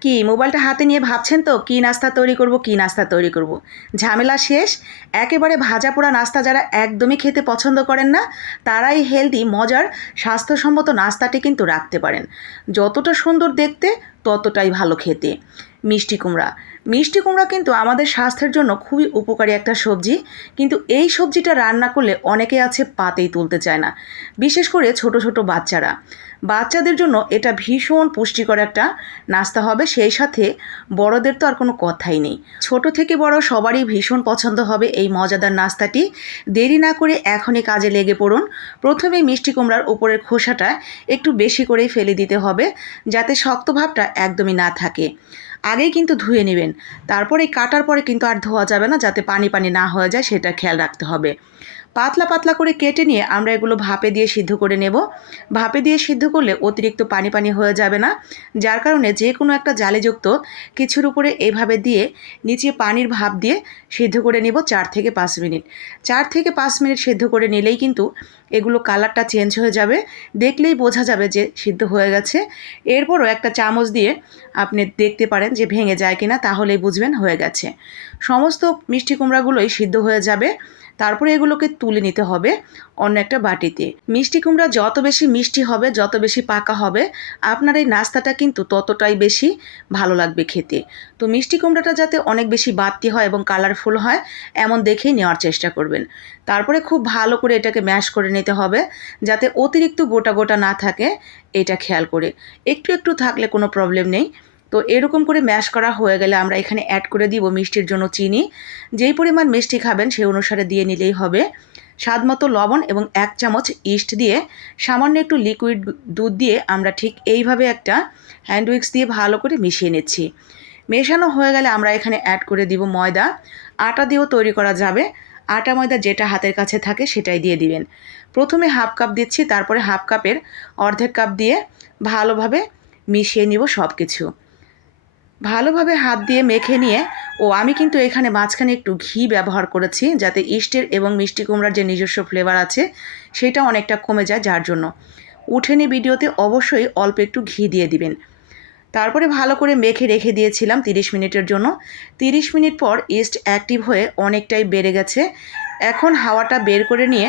কি, মোবাইলটা হাতে নিয়ে ভাবছেন তো কী নাস্তা তৈরি করব, কী নাস্তা তৈরি করব? ঝামেলা শেষ। একেবারে ভাজা পোড়া নাস্তা যারা একদমই খেতে পছন্দ করেন না, তারাই হেলদি মজার, স্বাস্থ্যসম্মত নাস্তাটি কিন্তু রাখতে পারেন। যতটা সুন্দর দেখতে, ততটাই ভালো খেতে। মিষ্টি কুমড়া। মিষ্টি কুমড়া কিন্তু আমাদের স্বাস্থ্যের জন্য খুবই উপকারী একটা সবজি, কিন্তু এই সবজিটা রান্না করলে অনেকে আছে পাতেই তুলতে চায় না, বিশেষ করে ছোট ছোট বাচ্চারা। বাচ্চাদের জন্য এটা ভীষণ পুষ্টিকর একটা নাস্তা হবে, সেই সাথে বড়দের তো আর কোনো কথাই নেই। ছোট থেকে বড় সবারই ভীষণ পছন্দ হবে এই মজাদার নাস্তাটি। দেরি না করে এখনই কাজে লেগে পড়ুন। প্রথমে মিষ্টি কুমড়ার উপরের খোসাটা একটু বেশি করেই ফেলে দিতে হবে, যাতে শক্ত ভাবটা একদমই না থাকে। আগেই কিন্তু ধুয়ে নেবেন। তারপরে কাটার পরে কিন্তু আর ধোয়া যাবে না, যাতে পানি পানি না হয়ে যায়, সেটা খেয়াল রাখতে হবে। পাতলা পাতলা করে কেটে নিয়ে আমরা এগুলো ভাপে দিয়ে সিদ্ধ করে নেব। ভাপে দিয়ে সিদ্ধ করলে অতিরিক্ত পানি পানি হয়ে যাবে না, যার কারণে যে কোনো একটা জালিযুক্ত কিছুর উপরে এইভাবে দিয়ে নিচে পানির ভাপ দিয়ে সিদ্ধ করে নেব চার থেকে পাঁচ মিনিট। চার থেকে পাঁচ মিনিট সিদ্ধ করে নিলেই কিন্তু এগুলো কালারটা চেঞ্জ হয়ে যাবে, দেখলেই বোঝা যাবে যে সিদ্ধ হয়ে গেছে। এরপরও একটা চামচ দিয়ে আপনি দেখতে পারেন যে ভেঙে যায় কিনা, তাহলেই বুঝবেন হয়ে গেছে। সমস্ত মিষ্টি কুমড়াগুলোই সিদ্ধ হয়ে যাবে। তারপরে এগুলোকে তুলে নিতে হবে অন্য একটা বাটিতে। মিষ্টি কুমড়া যত বেশি মিষ্টি হবে, যত বেশি পাকা হবে, আপনার এই নাস্তাটা কিন্তু ততটাই বেশি ভালো লাগবে খেতে। তো মিষ্টি কুমড়াটা যাতে অনেক বেশি বাড়তি হয় এবং কালারফুল হয়, এমন দেখেই নেওয়ার চেষ্টা করবেন। তারপরে খুব ভালো করে এটাকে ম্যাশ করে নিতে হবে, যাতে অতিরিক্ত গোটা গোটা না থাকে, এটা খেয়াল করে। একটু একটু থাকলে কোনো প্রবলেম নেই। তো এরকম করে ম্যাশ করা হয়ে গেলে আমরা এখানে অ্যাড করে দিব মিষ্টির জন্য চিনি। যেই পরিমাণ মিষ্টি খাবেন সেই অনুসারে দিয়ে নিলেই হবে। স্বাদ মতো লবণ এবং এক চামচ ইস্ট দিয়ে সামান্য একটু লিকুইড দুধ দিয়ে আমরা ঠিক এইভাবে একটা হ্যান্ড উইক্স দিয়ে ভালো করে মিশিয়ে নিচ্ছি। মেশানো হয়ে গেলে আমরা এখানে অ্যাড করে দিব ময়দা। আটা দিয়েও তৈরি করা যাবে। আটা ময়দা যেটা হাতের কাছে থাকে সেটাই দিয়ে দিবেন। প্রথমে হাফ কাপ দিচ্ছি, তারপরে হাফ কাপের অর্ধেক কাপ দিয়ে ভালোভাবে মিশিয়ে নিব সব কিছু ভালোভাবে হাত দিয়ে মেখে নিয়ে, ও আমি কিন্তু এখানে মাঝখানে একটু ঘি ব্যবহার করেছি যাতে ইস্টের এবং মিষ্টি কুমড়ার যে নিজস্ব ফ্লেভার আছে, সেটা অনেকটা কমে যায় যার জন্য। উঠেনি ভিডিওতে অবশ্যই অল্প একটু ঘি দিয়ে দিবেন। তারপরে ভালো করে মেখে রেখে দিয়েছিলাম 30 মিনিটের জন্য। 30 মিনিট পর ইস্ট অ্যাক্টিভ হয়ে অনেকটাই বেড়ে গেছে। এখন হাওয়াটা বের করে নিয়ে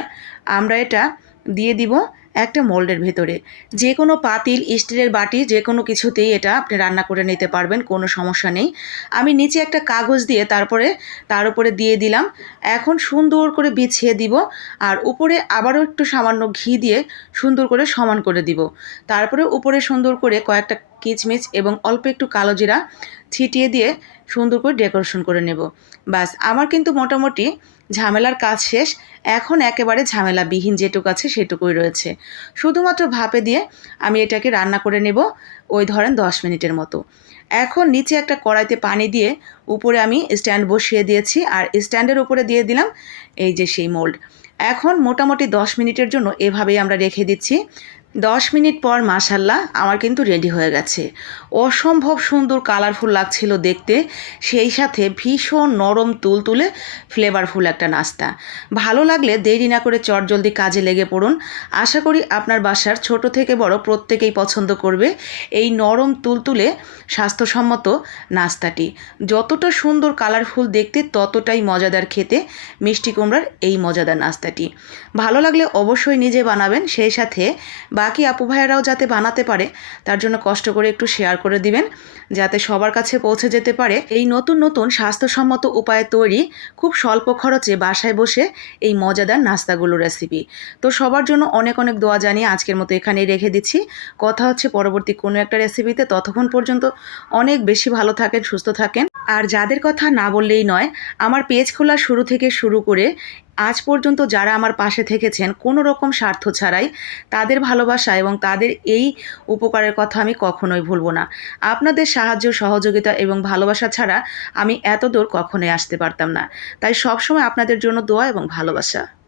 আমরা এটা দিয়ে দিব একটা মোল্ডের ভেতরে। যে কোনো পাতিল, স্টিলের বাটি যে কোনো কিছুতেই এটা আপনি রান্না করে নিতে পারবেন, কোনো সমস্যা নেই। আমি নিচে একটা কাগজ দিয়ে তারপরে, তার উপরে দিয়ে দিলাম। এখন সুন্দর করে বিছিয়ে দিব আর উপরে আবারও একটু সামান্য ঘি দিয়ে সুন্দর করে সমান করে দিব। তারপরে উপরে সুন্দর করে কয়েকটা কিচমিচ এবং অল্প একটু কালো জিরা ছিটিয়ে দিয়ে সুন্দর করে ডেকোরেশন করে নেব। ব্যাস আমার কিন্তু মোটামুটি ঝামেলার কাজ শেষ। এখন একেবারে ঝামেলাবিহীন যেটুকু আছে সেটুকুই রয়েছে। শুধুমাত্র ভাপে দিয়ে আমি এটাকে রান্না করে নেব ওই ধরেন দশ মিনিটের মতো। এখন নিচে একটা কড়াইতে পানি দিয়ে উপরে আমি স্ট্যান্ড বসিয়ে দিয়েছি আর স্ট্যান্ডের উপরে দিয়ে দিলাম এই যে সেই মোল্ড। এখন মোটামুটি দশ মিনিটের জন্য এভাবেই আমরা রেখে দিচ্ছি। দশ মিনিট পর মাসাল্লাহ আমার কিন্তু রেডি হয়ে গেছে। অসম্ভব সুন্দর কালারফুল লাগছিল দেখতে। সেই সাথে ভীষণ নরম তুলতুলে ফ্লেভারফুল একটা নাস্তা। ভালো লাগলে দেরি না করে চটজলদি কাজে লেগে পড়ুন। আশা করি আপনার বাসার ছোট থেকে বড় প্রত্যেকেই পছন্দ করবে এই নরম তুলতুলে স্বাস্থ্যসম্মত নাস্তাটি। যতটা সুন্দর কালারফুল দেখতে, ততটাই মজাদার খেতে মিষ্টি কুমড়ার এই মজাদার নাস্তাটি। ভালো লাগলে অবশ্যই নিজে বানাবেন। সেই সাথে বাকি আপু ভাইয়েরাও যাতে বানাতে পারে, তার জন্য কষ্ট করে একটু শেয়ার করে দিবেন, যাতে সবার কাছে পৌঁছে যেতে পারে। এই নতুন নতুন স্বাস্থ্যসম্মত উপায়ে তৈরি, খুব স্বল্প খরচে বাসায় বসে এই মজাদার নাস্তাগুলো রেসিপি তো সবার জন্য অনেক অনেক দোয়া জানিয়ে আজকের মতো এখানেই রেখে দিচ্ছি। কথা হচ্ছে পরবর্তী কোনো একটা রেসিপিতে ততক্ষণ পর্যন্ত অনেক বেশি ভালো থাকেন, সুস্থ থাকেন। আর যাদের কথা না বললেই নয়, আমার পেজ খোলা শুরু থেকে শুরু করে আজ পর্যন্ত যারা আমার পাশে থেকেছেন, কোনো রকম স্বার্থ ছাড়াই তাদের ভালোবাসা এবং তাদের এই উপকারের কথা আমি কখনোই ভুলবো না। আপনাদের সাহায্য, সহযোগিতা এবং ভালোবাসা ছাড়া আমি এত দূর কখনোই আসতে পারতাম না। তাই সবসময় আপনাদের জন্য দোয়া এবং ভালোবাসা।